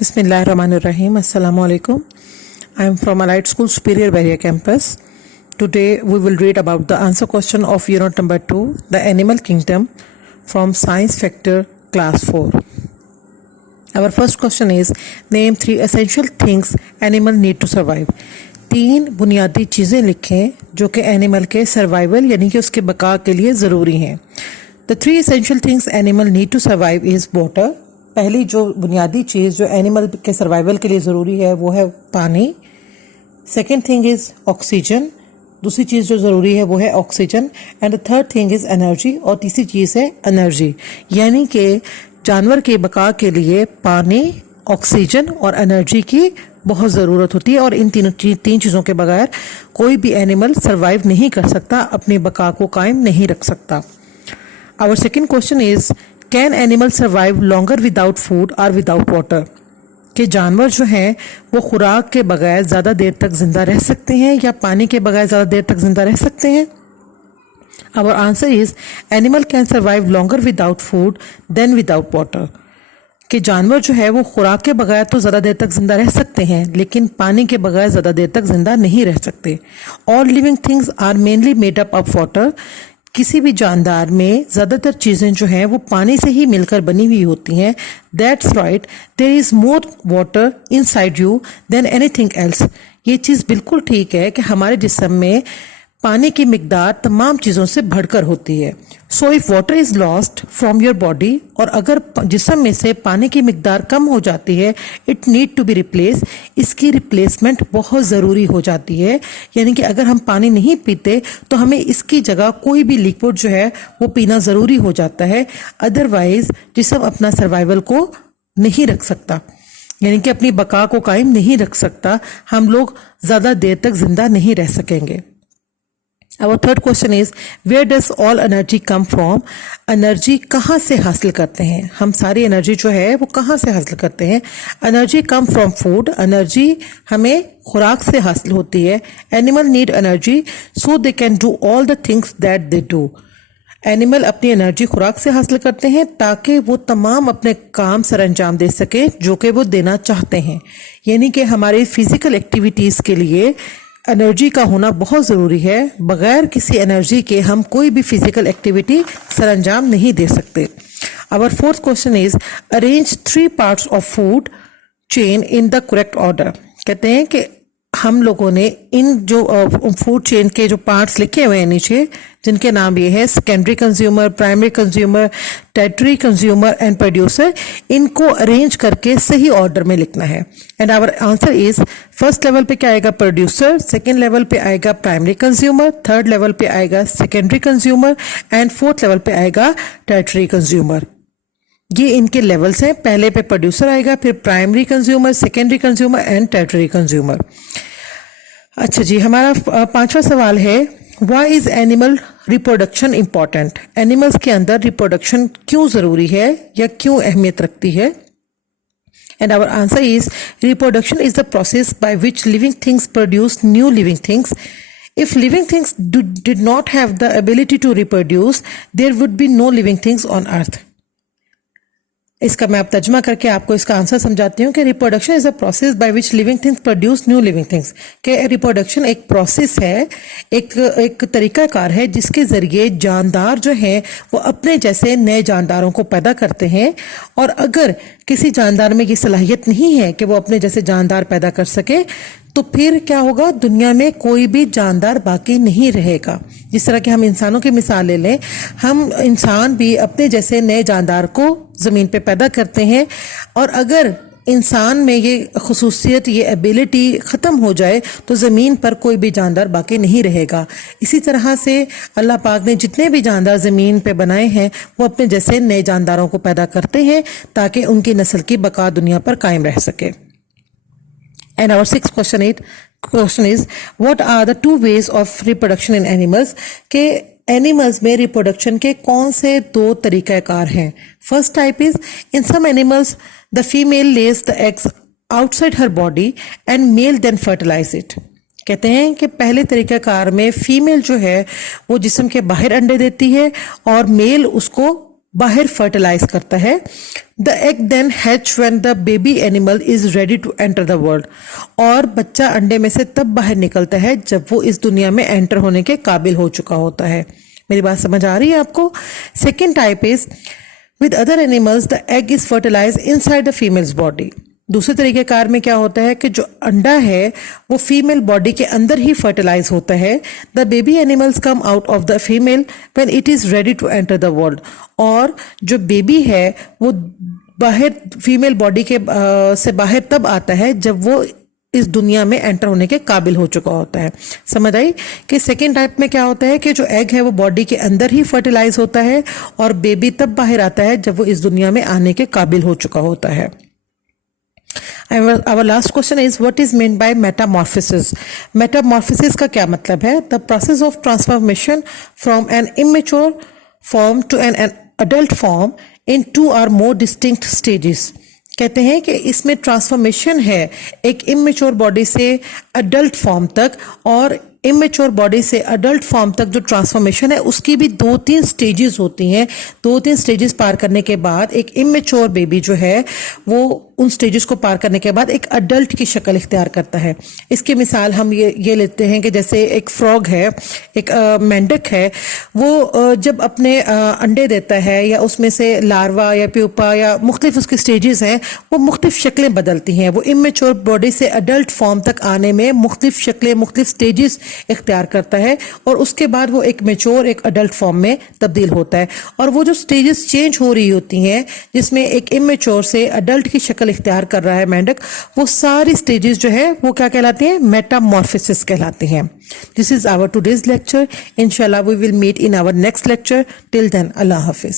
Bismillahirrahmanirrahim. Assalamu alaikum. I am from Allied School Superior Barrier Campus. Today we will read about the answer question of unit number 2, the animal kingdom, from Science Factor class 4. Our first question is, name 3 essential things animal need to survive. 3 बुनियादी चीज़ें लिखें जो कि animal के survival यानी कि उसके बका के लिए ज़रूरी हैं. The 3 essential things animal need to survive is water. पहली जो बुनियादी चीज़ जो एनिमल के सर्वाइवल के लिए ज़रूरी है वो है पानी. Second thing is oxygen. दूसरी चीज़ जो ज़रूरी है वो है oxygen. And the third thing is energy. और तीसरी चीज़ है एनर्जी. यानी कि जानवर के बका के लिए पानी, ऑक्सीजन और एनर्जी की बहुत ज़रूरत होती है. और इन तीन चीज़ों के बगैर कोई भी एनिमल सर्वाइव नहीं कर सकता, अपने बका को कायम नहीं रख सकता. Our second question is, can animal survive longer without food और विदाउट वाटर. कि जानवर जो हैं वो खुराक के बगैर ज़्यादा देर तक ज़िंदा रह सकते हैं या पानी के बगैर ज़्यादा देर तक ज़िंदा रह सकते हैं. Our answer is, animal can survive longer without food than without water. कि जानवर जो है वो खुराक के बगैर तो ज़्यादा देर तक ज़िंदा रह सकते हैं लेकिन पानी के बगैर ज़्यादा देर तक ज़िंदा नहीं रह सकते. All living things are mainly made up of water. किसी भी जानदार में ज़्यादातर चीज़ें जो हैं वो पानी से ही मिलकर बनी हुई होती हैं. That's right, there is more water inside you than anything else. ये चीज़ बिल्कुल ठीक है कि हमारे जिस्म में पानी की मिकदार तमाम चीज़ों से बढ़कर होती है. So if water is lost from your body, और अगर जिस्म में से पानी की मिकदार कम हो जाती है, it need to be replace. इसकी रिप्लेसमेंट बहुत ज़रूरी हो जाती है. यानी कि अगर हम पानी नहीं पीते तो हमें इसकी जगह कोई भी लिक्विड जो है वो पीना ज़रूरी हो जाता है. अदरवाइज जिस्म अपना सर्वाइवल को नहीं रख सकता, यानी कि अपनी बका को कायम नहीं रख सकता. हम लोग ज़्यादा देर तक ज़िंदा नहीं रह सकेंगे. Our third question is, where does all energy come from? Energy कहाँ से हासिल करते हैं हम? सारी एनर्जी जो है वो कहाँ से हासिल करते हैं? Energy come from food. Energy हमें खुराक से हासिल होती है. Animal need energy so they can do all the things that they do. Animal अपनी एनर्जी खुराक से हासिल करते हैं ताकि वो तमाम अपने काम सर अंजाम दे सके जो कि वो देना चाहते हैं. यानी कि हमारी फिजिकल एक्टिविटीज़ के लिए एनर्जी का होना बहुत ज़रूरी है. बगैर किसी एनर्जी के हम कोई भी फिजिकल एक्टिविटी सरअंजाम नहीं दे सकते. Our fourth question is, arrange 3 parts of food chain in the correct order. कहते हैं कि हम लोगों ने इन जो फूड चेन के जो पार्ट्स लिखे हुए हैं नीचे, जिनके नाम ये है secondary consumer, primary consumer, tertiary consumer and producer, इनको अरेंज करके सही ऑर्डर में लिखना है. And our answer is, first level पे क्या आएगा? प्रोड्यूसर. सेकेंड लेवल पे आएगा प्राइमरी कंज्यूमर. थर्ड लेवल पे आएगा secondary consumer. And fourth level पे आएगा टर्टियरी कंज्यूमर. ये इनके लेवल्स हैं. पहले पे प्रोड्यूसर आएगा, फिर primary consumer, secondary consumer and tertiary consumer. अच्छा जी, हमारा पांचवा सवाल है, why is animal reproduction important. Animals के अंदर रिप्रोडक्शन क्यों ज़रूरी है या क्यों अहमियत रखती है? And our answer is, reproduction is the process by which living things produce new living things. If living things did not have the ability to reproduce, there would be no living things on earth. इसका मैं अब तर्जुमा करके आपको इसका answer समझाती हूँ कि reproduction is a process by which living things produce new living things. कि रिप्रोडक्शन एक प्रोसेस है, एक तरीकाकार है जिसके ज़रिए जानदार जो हैं वो अपने जैसे नए जानदारों को पैदा करते हैं. और अगर किसी जानदार में ये सलाहियत नहीं है कि वो अपने जैसे जानदार पैदा कर सके तो फिर क्या होगा? दुनिया में कोई भी जानदार बाकी नहीं रहेगा. जिस तरह कि हम इंसानों की मिसाल ले लें, हम इंसान भी अपने जैसे नए जानदार को ज़मीन पे पैदा करते हैं. और अगर इंसान में ये खुसूसियत, ये एबिलिटी ख़त्म हो जाए तो ज़मीन पर कोई भी जानदार बाकी नहीं रहेगा. इसी तरह से अल्लाह पाक ने जितने भी जानदार ज़मीन पे बनाए हैं वो अपने जैसे नए जानदारों को पैदा करते हैं ताकि उनकी नस्ल की बका दुनिया पर कायम रह सके. And our sixth question is, what are the 2 ways of reproduction in animals? के एनिमल्स में रिप्रोडक्शन के कौन से 2 तरीक़ाकार हैं? First type is, in some animals the female lays the eggs outside her body and male then fertilize it. कहते हैं कि पहले तरीक़ाकार में फीमेल जो है वो जिस्म के बाहर अंडे देती है और मेल उसको बाहर फर्टिलाइज करता है। The egg then hatch when the baby animal is ready to enter the world, और बच्चा अंडे में से तब बाहर निकलता है जब वो इस दुनिया में एंटर होने के काबिल हो चुका होता है। मेरी बात समझ आ रही है आपको? Second type is with other animals the egg is fertilize inside the female's body. दूसरे तरीके कार में क्या होता है कि जो अंडा है वो फीमेल बॉडी के अंदर ही फर्टिलाइज होता है। The baby animals come out of the female when it is ready to enter the world, और जो बेबी है वो बाहर फीमेल बॉडी के से बाहर तब आता है जब वो इस दुनिया में एंटर होने के काबिल हो चुका होता है। समझ आई कि सेकेंड टाइप में क्या होता है कि जो एग है वो बॉडी के अंदर ही फर्टिलाइज होता है और बेबी तब बाहर आता है जब वो इस दुनिया में आने के काबिल हो चुका होता है। Our last question is what is meant by metamorphosis? Metamorphosis का क्या मतलब है? The process of transformation from an immature form to an adult form in two or more distinct stages. कहते हैं कि इसमें ट्रांसफॉर्मेशन है एक इमेच्योर बॉडी से अडल्ट फॉर्म तक, और इमेच्योर बॉडी से अडल्ट फॉर्म तक जो ट्रांसफॉर्मेशन है उसकी भी 2-3 स्टेजेस होती हैं। 2-3 स्टेजेस पार करने के बाद एक इमेच्योर बेबी जो है वो उन स्टेजेस को पार करने के बाद एक अडल्ट की शक्ल इख्तियार करता है। इसकी मिसाल हम ये लेते हैं कि जैसे एक फ्रॉग है, एक मेंढक है, वो जब अपने अंडे देता है या उसमें से लार्वा या प्यूपा या मुख्तलिफ उसकी स्टेजेस हैं, वो मुख्तलिफ शक्लें बदलती हैं। वो इमेच्योर बॉडी से अडल्ट फॉर्म तक आने में मुख्तलिफ शक्लें, मुख्तलिफ स्टेजेस इख्तियार करता है, और उसके बाद वो एक मेच्योर, एक अडल्ट फॉर्म में तब्दील होता है। और वो जो स्टेजेस चेंज हो रही होती हैं जिसमें एक इमेच्योर से अडल्ट की शक्ल इख्तियार कर रहा है मेंढक, वो सारी स्टेजेस जो है वो क्या कहलाती हैं? मेटामॉर्फोसिस कहलाती हैं। This is our today's lecture. इंशाल्लाह we will meet in our next lecture. Till then, अल्लाह हाफिज।